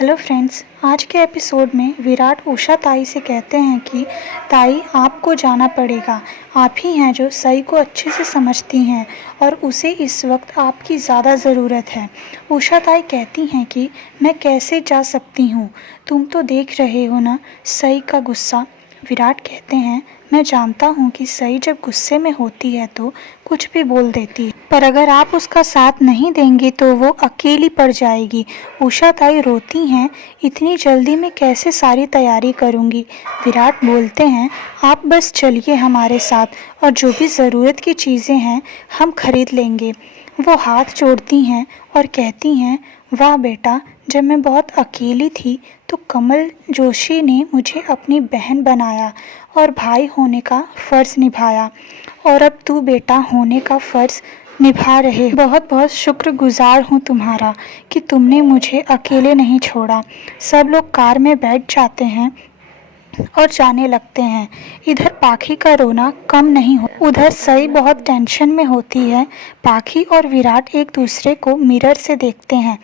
Hello friends, आज के episode में विराट उषा ताई से कहते हैं कि ताई आपको जाना पड़ेगा। आप ही हैं जो सई को अच्छे से समझती हैं और उसे इस वक्त आपकी ज़्यादा ज़रूरत है। उषा ताई कहती हैं कि मैं कैसे जा सकती हूँ, तुम तो देख रहे हो ना सई का गुस्सा। विराट कहते हैं मैं जानता हूँ कि सई जब गुस्से में होती है तो कुछ भी बोल देती है, पर अगर आप उसका साथ नहीं देंगे तो वो अकेली पड़ जाएगी। उषा ताई रोती हैं, इतनी जल्दी मैं कैसे सारी तैयारी करूँगी। विराट बोलते हैं आप बस चलिए हमारे साथ और जो भी ज़रूरत की चीज़ें हैं हम खरीद लेंगे। वो हाथ जोड़ती हैं और कहती हैं वाह बेटा, जब मैं बहुत अकेली थी तो कमल जोशी ने मुझे अपनी बहन बनाया और भाई होने का फ़र्ज़ निभाया, और अब तू बेटा होने का फ़र्ज़ निभा रहे। बहुत बहुत शुक्रगुजार हूँ तुम्हारा कि तुमने मुझे अकेले नहीं छोड़ा। सब लोग कार में बैठ जाते हैं और जाने लगते हैं। इधर पाखी का रोना कम नहीं हो, उधर सई बहुत टेंशन में होती है। पाखी और विराट एक दूसरे को मिरर से देखते हैं।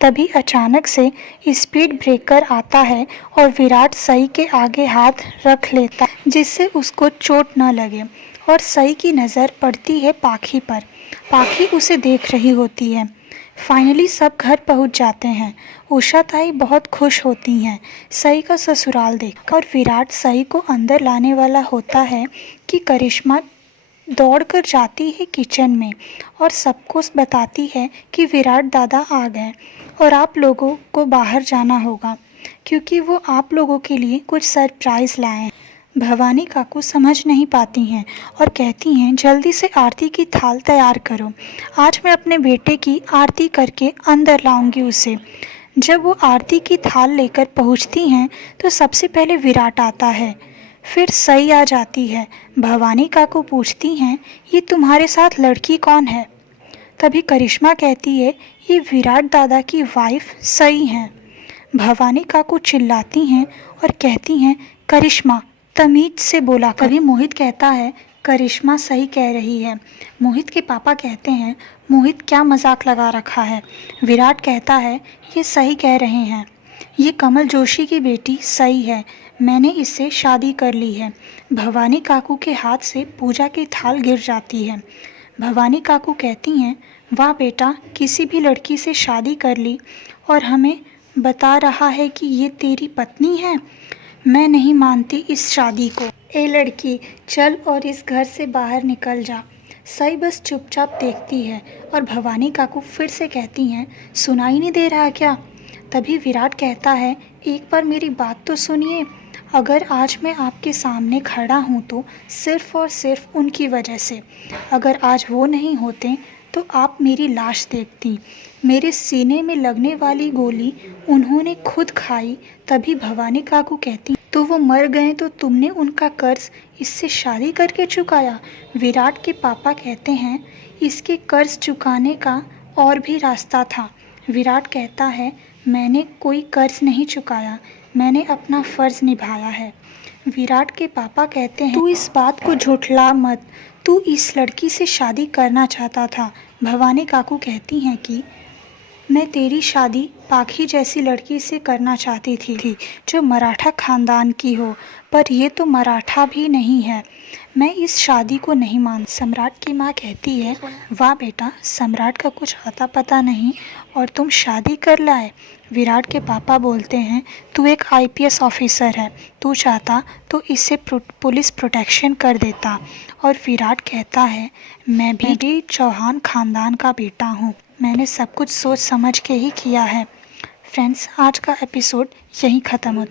तभी अचानक से स्पीड ब्रेकर आता है और विराट सई के आगे हाथ रख लेता है जिससे उसको चोट न लगे, और सई की नज़र पड़ती है पाखी पर। पाखी उसे देख रही होती है। फाइनली सब घर पहुंच जाते हैं। उषा ताई बहुत खुश होती हैं सई का ससुराल देख, और विराट सई को अंदर लाने वाला होता है कि करिश्मा दौड़कर जाती है किचन में और सबको बताती है कि विराट दादा आ गए और आप लोगों को बाहर जाना होगा क्योंकि वो आप लोगों के लिए कुछ सरप्राइज़ लाए हैं। भवानी काकू समझ नहीं पाती हैं और कहती हैं जल्दी से आरती की थाल तैयार करो, आज मैं अपने बेटे की आरती करके अंदर लाऊंगी उसे। जब वो आरती की थाल लेकर पहुंचती हैं तो सबसे पहले विराट आता है, फिर सई आ जाती है। भवानी काकू पूछती हैं ये तुम्हारे साथ लड़की कौन है। तभी करिश्मा कहती है ये विराट दादा की वाइफ सई हैं। भवानी काकू चिल्लाती हैं और कहती हैं करिश्मा तमीज से बोला कर। तभी मोहित कहता है करिश्मा सही कह रही है। मोहित के पापा कहते हैं मोहित क्या मजाक लगा रखा है। विराट कहता है ये सही कह रहे हैं, ये कमल जोशी की बेटी सई है, मैंने इससे शादी कर ली है। भवानी काकू के हाथ से पूजा की थाल गिर जाती है। भवानी काकू कहती हैं वाह बेटा, किसी भी लड़की से शादी कर ली और हमें बता रहा है कि ये तेरी पत्नी है। मैं नहीं मानती इस शादी को। ए लड़की, चल और इस घर से बाहर निकल जा। सई बस चुपचाप देखती है और भवानी काकू फिर से कहती हैं सुनाई नहीं दे रहा क्या। तभी विराट कहता है एक बार मेरी बात तो सुनिए, अगर आज मैं आपके सामने खड़ा हूँ तो सिर्फ़ और सिर्फ उनकी वजह से। अगर आज वो नहीं होते तो आप मेरी लाश देखती। मेरे सीने में लगने वाली गोली उन्होंने खुद खाई। तभी भवानी काकू कहती तो वो मर गए तो तुमने उनका कर्ज इससे शादी करके चुकाया। विराट के पापा कहते हैं इसके कर्ज चुकाने का और भी रास्ता था। विराट कहता है मैंने कोई कर्ज नहीं चुकाया, मैंने अपना फ़र्ज़ निभाया है। विराट के पापा कहते हैं तू इस बात को झुठला मत, तू इस लड़की से शादी करना चाहता था। भवानी काकू कहती हैं कि मैं तेरी शादी पाखी जैसी लड़की से करना चाहती थी जो मराठा खानदान की हो, पर ये तो मराठा भी नहीं है, मैं इस शादी को नहीं मान। सम्राट की माँ कहती है वाह बेटा, सम्राट का कुछ आता पता नहीं और तुम शादी कर लाए। विराट के पापा बोलते हैं तू एक आईपीएस ऑफिसर है, तू चाहता तो इससे पुलिस प्रोटेक्शन कर देता। और विराट कहता है मैं भी चौहान खानदान का बेटा हूँ, मैंने सब कुछ सोच समझ के ही किया है। फ्रेंड्स, आज का एपिसोड यहीं ख़त्म होता है।